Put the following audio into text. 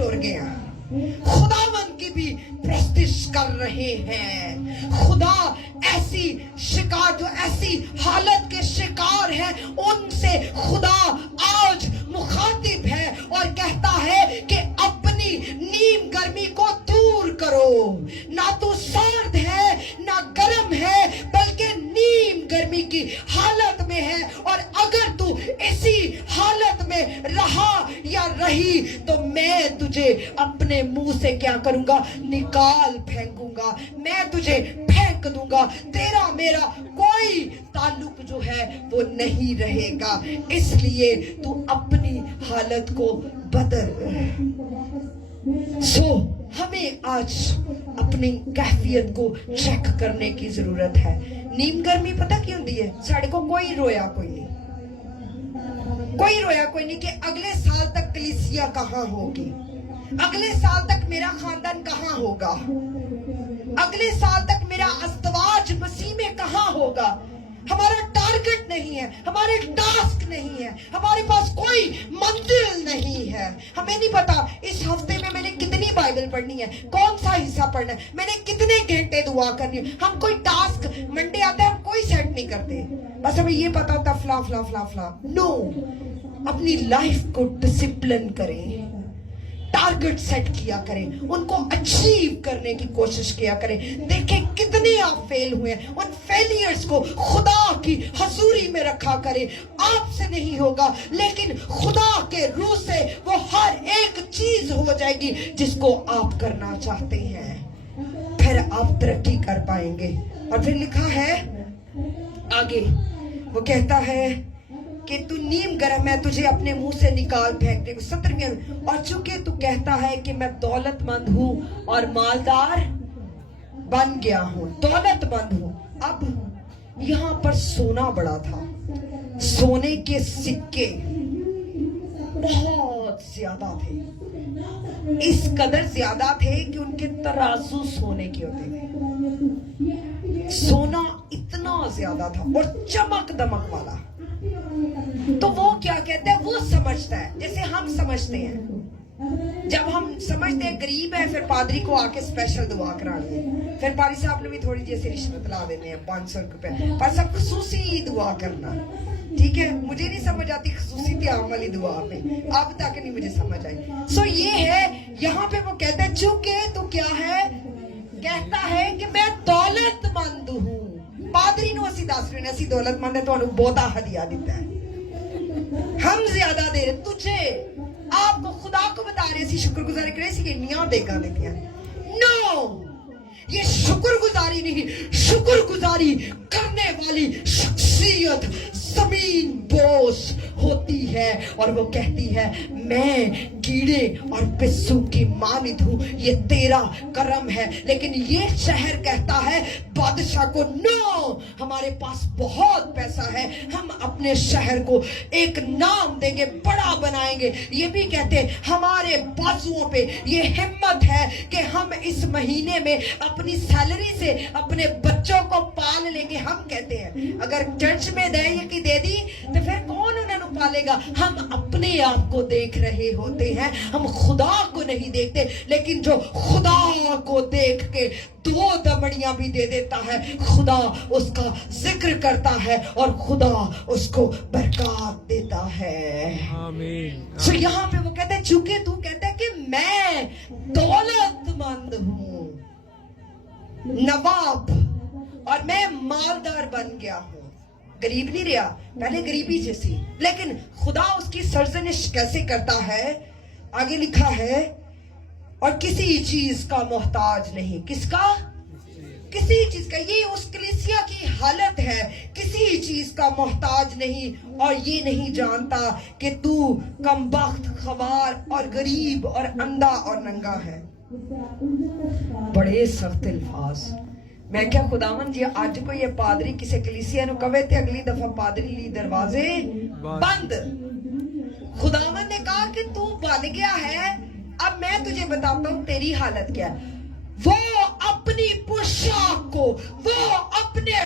उड़ गया, खुदावन की भी प्रस्तिश कर रहे हैं। खुदा ऐसी शिकार जो ऐसी हालत के शिकार है उनसे खुदा आज मुखातिब है और कहता है कि अपनी नीम गर्मी को दूर करो। ना तो सर्द है ना गर्म है बल्कि नीम गर्मी की हालत में है, और अगर तू इसी हालत में रहा या रही तो मैं तुझे अपने मुंह से क्या करूंगा, निकाल फेंकूंगा, मैं तुझे फेंक दूंगा, तेरा मेरा कोई ताल्लुक जो है वो नहीं रहेगा। इसलिए तू अपनी हालत को बदल। हमें आज अपनी कैफियत को चेक करने की जरूरत है। नीम गर्मी पता क्यों दी है? साढ़े को कोई रोया कोई नहीं, कोई रोया कोई नहीं कि अगले साल तक कलीसिया कहाँ होगी, अगले साल तक मेरा खानदान कहाँ होगा, अगले साल तक मेरा अस्तवाज मसीह में कहाँ होगा। हमारा टारगेट नहीं है, हमारे टास्क नहीं है, हमारे पास कोई मंजिल नहीं है। हमें नहीं पता इस हफ्ते में मैंने कितनी बाइबल पढ़नी है, कौन सा हिस्सा पढ़ना है, मैंने कितने घंटे दुआ करनी है। हम कोई टास्क मंडे आता है हम कोई सेट नहीं करते, बस हमें ये पता होता फला फला फला फला। नो, अपनी लाइफ को डिसिप्लिन करें, टारगेट सेट किया करें, उनको अचीव करने की कोशिश किया करें। देखें कितने आप फेल हुए हैं, उन फेलियर्स को खुदा की हजूरी में रखा करें। आपसे नहीं होगा लेकिन खुदा के रूह से वो हर एक चीज हो जाएगी जिसको आप करना चाहते हैं, फिर आप तरक्की कर पाएंगे। और फिर लिखा है आगे, वो कहता है कि तू नीम गर्म है, तुझे अपने मुंह से निकाल फेंक दे। 17वें, और चूंकि तू कहता है कि मैं दौलतमंद हूं और मालदार बन गया हूं, दौलतमंद हूं। अब यहां पर सोना बड़ा था, सोने के सिक्के बहुत ज्यादा थे, इस कदर ज्यादा थे कि उनके तराजू सोने के होते थे। सोना इतना ज्यादा था और चमक दमक वाला। तो वो क्या कहता है, वो समझता है जैसे हम समझते हैं। जब हम समझते हैं गरीब है फिर पादरी को आके स्पेशल दुआ करानी है, फिर पादरी साहब ने भी थोड़ी जैसे रिश्वत ला देने हैं 500 रुपए, पर सब खसूसी दुआ करना, ठीक है। मुझे नहीं समझ आती खसूसी त्याग वाली दुआ में, अब तक नहीं मुझे समझ आई। ये है, यहाँ पे वो कहता है चूंकि तो क्या है, कहता है कि मैं दौलतमंद हूँ। पादरी नु असी दस रहे असी दौलतमंद है, तुहानू बहुता हदिया दिता है, हम ज्यादा दे रहे तुझे, आपको खुदा को बता रहे सी शुक्रगुजारी करे सी इन्नियां देगा देतियां। नो, ये शुक्रगुजारी नहीं, शुक्रगुजारी करने वाली शख्सियत जमीन बोस होती है। और वो कहती है मैं कीड़े और पिस्सू की मानित हूं, ये तेरा करम है। लेकिन ये शहर कहता है बादशाह को, नो, हमारे पास बहुत पैसा है, हम अपने शहर को एक नाम देंगे, बड़ा बनाएंगे। ये भी कहते हैं हमारे बाजुओं पे ये हिम्मत है कि हम इस महीने में अपनी सैलरी से अपने बच्चों को पाल लेंगे। हम कहते हैं अगर चर्च में दे दी तो फिर कौन उन्हें पालेगा। हम अपने आप को देख रहे होते हैं, हम खुदा को नहीं देखते। लेकिन जो खुदा को देख के 2 दमड़ियां भी दे देता है, खुदा उसका जिक्र करता है और खुदा उसको बरकत देता है। आमीन। यहाँ पे वो कहते हैं चूंकि तू कहता है कि मैं दौलतमंद हूं, नवाब, और मैं मालदार बन गया हूं, गरीब नहीं रहा, पहले गरीबी जैसी। लेकिन खुदा उसकी सरजनिश कैसे करता है, आगे लिखा है, और किसी चीज का मोहताज नहीं। किसका? किसी चीज का। ये उस कलीसिया की हालत है, किसी चीज का मोहताज नहीं, और ये नहीं जानता कि तू कमबख्त, खवार और गरीब और अंधा और नंगा है। बड़े सख्त अल्फाज। मैं क्या खुदावन जी आज को ये पादरी किसी कलीसिया नु कवे ते अगली दफा पादरी ली दरवाजे बंद। खुदावन ने कहा कि तू बन गया है, अब मैं तुझे बताता हूं तेरी हालत क्या है। वो अपनी पोशाक को, वो अपने